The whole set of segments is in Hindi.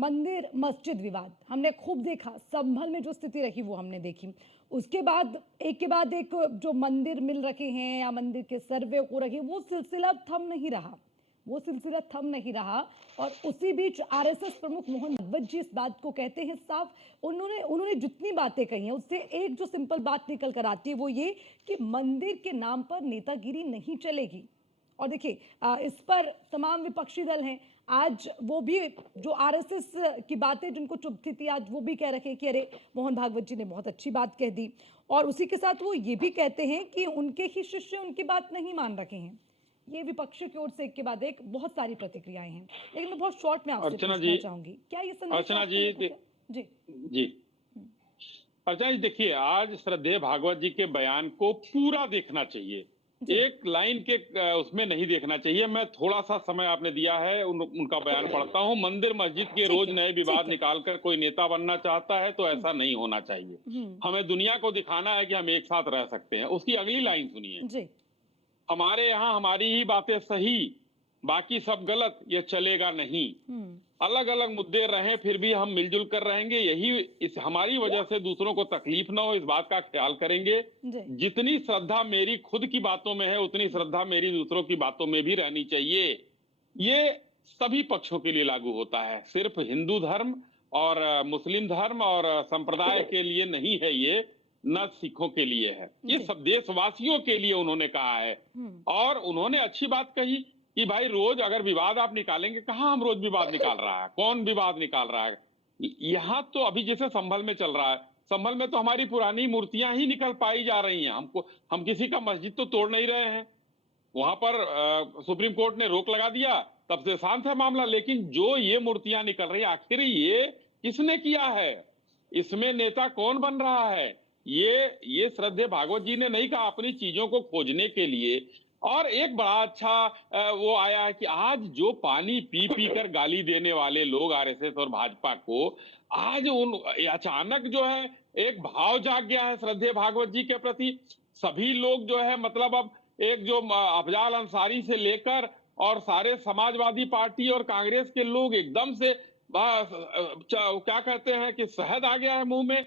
मंदिर मस्जिद विवाद हमने खूब देखा, संभल में जो स्थिति रही वो हमने देखी। उसके बाद एक जो मंदिर मिल रखे हैं या मंदिर के सर्वे हो रहे, वो सिलसिला थम नहीं रहा। और उसी बीच आरएसएस प्रमुख मोहन भागवत जी इस बात को कहते हैं साफ। उन्होंने जितनी बातें कही हैं उससे एक जो सिंपल बात निकल कर आती है वो ये कि मंदिर के नाम पर नेतागिरी नहीं चलेगी। और देखिए, इस पर तमाम विपक्षी दल हैं, आज वो भी जो आरएसएस की बातें जिनको चुभती थी, आज वो भी कह रखे हैं कि अरे मोहन भागवत जी ने बहुत अच्छी बात कह दी। और उसी के साथ वो ये भी कहते हैं कि उनके ही शिष्य उनकी बात नहीं मान रखे हैं। ये विपक्ष की ओर से एक के बाद एक बहुत सारी प्रतिक्रियाएं हैं, लेकिन मैं बहुत शॉर्ट में आपसे पूछना चाहूंगी, क्या ये संदेश अर्चना जी जी जी अर्चना जी, देखिए, आज श्रद्धेय भागवत जी के बयान को पूरा देखना चाहिए, एक लाइन के उसमें नहीं देखना चाहिए। मैं थोड़ा सा समय आपने दिया है, उनका बयान पढ़ता हूं। मंदिर मस्जिद के रोज नए विवाद निकालकर कोई नेता बनना चाहता है तो ऐसा नहीं होना चाहिए। हमें दुनिया को दिखाना है कि हम एक साथ रह सकते हैं। उसकी अगली लाइन सुनिए, हमारे यहाँ हमारी ही बातें सही, बाकी सब गलत, ये चलेगा नहीं। अलग अलग मुद्दे रहे फिर भी हम मिलजुल कर रहेंगे, यही इस हमारी वजह से दूसरों को तकलीफ ना हो, इस बात का ख्याल करेंगे। जितनी श्रद्धा मेरी खुद की बातों में है उतनी श्रद्धा मेरी दूसरों की बातों में भी रहनी चाहिए। ये सभी पक्षों के लिए लागू होता है, सिर्फ हिंदू धर्म और मुस्लिम धर्म और संप्रदाय के लिए नहीं है, ये न सिखों के लिए है, ये सब देशवासियों के लिए उन्होंने कहा है। और उन्होंने अच्छी बात कही कि भाई रोज अगर विवाद आप निकालेंगे, कहां हम रोज विवाद निकाल रहा है, कौन विवाद निकाल रहा है। यहाँ तो अभी जैसे संभल में चल रहा है, संभल में तो हमारी पुरानी मूर्तियां ही निकल पाई जा रही हैं। हम किसी का मस्जिद तो तोड़ नहीं रहे हैं, वहां पर सुप्रीम कोर्ट ने रोक लगा दिया, तब से शांत है मामला। लेकिन जो ये मूर्तियां निकल रही, आखिर ये किसने किया है, इसमें नेता कौन बन रहा है? ये श्रद्धेय भागवत जी ने नहीं कहा, अपनी चीजों को खोजने के लिए। और एक बड़ा अच्छा वो आया है कि आज जो पानी पी पी कर गाली देने वाले लोग आरएसएस और भाजपा को, आज अचानक जो है एक भाव जाग गया है श्रद्धेय भागवत जी के प्रति। सभी लोग जो है मतलब अब एक जो अफजाल अंसारी से लेकर और सारे समाजवादी पार्टी और कांग्रेस के लोग एकदम से क्या कहते हैं कि शहद आ गया है मुंह में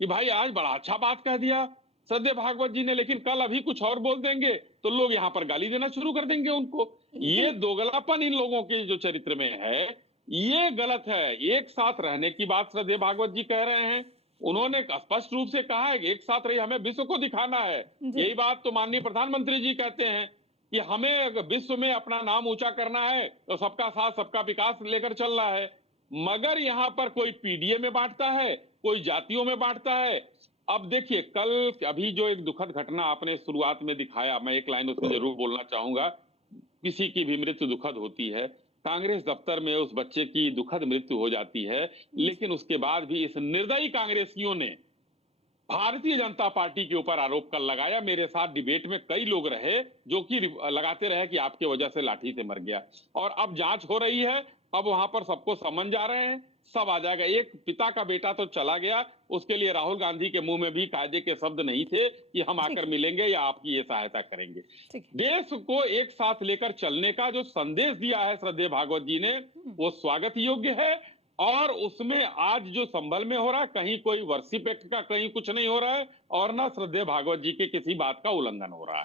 कि भाई आज बड़ा अच्छा बात कह दिया श्रद्धेय भागवत जी ने, लेकिन कल अभी कुछ और बोल देंगे तो लोग यहाँ पर गाली देना शुरू कर देंगे उनको। ये दोगलापन इन लोगों के जो चरित्र में है, ये गलत है। एक साथ रहने की बात श्रद्धेय भागवत जी कह रहे हैं, उन्होंने स्पष्ट रूप से कहा है कि एक साथ रही, हमें विश्व को दिखाना है। यही बात तो माननीय प्रधानमंत्री जी कहते हैं कि हमें विश्व में अपना नाम ऊंचा करना है तो सबका साथ सबका विकास लेकर चलना है। मगर यहाँ पर कोई पीडीए में बांटता है, कोई जातियों में बांटता है। अब देखिए, कल अभी जो एक दुखद घटना आपने शुरुआत में दिखाया, मैं एक लाइन उसमें जरूर बोलना चाहूंगा। किसी की भी मृत्यु दुखद होती है, कांग्रेस दफ्तर में उस बच्चे की दुखद मृत्यु हो जाती है, लेकिन उसके बाद भी इस निर्दयी कांग्रेसियों ने भारतीय जनता पार्टी के ऊपर आरोप कर लगाया। मेरे साथ डिबेट में कई लोग रहे जो कि लगाते रहे कि आपके वजह से लाठी से मर गया, और अब जांच हो रही है, अब वहां पर सबको समन जा रहे हैं, सब आ जाएगा। एक पिता का बेटा तो चला गया, उसके लिए राहुल गांधी के मुंह में भी कायदे के शब्द नहीं थे कि हम आकर मिलेंगे या आपकी ये सहायता करेंगे। देश को एक साथ लेकर चलने का जो संदेश दिया है श्रद्धेय भागवत जी ने, वो स्वागत योग्य है। और उसमें आज जो संभल में हो रहा है, कहीं कोई वर्षिप एक्ट का कहीं कुछ नहीं हो रहा है, और ना श्रद्धेय भागवत जी के किसी बात का उल्लंघन हो रहा है।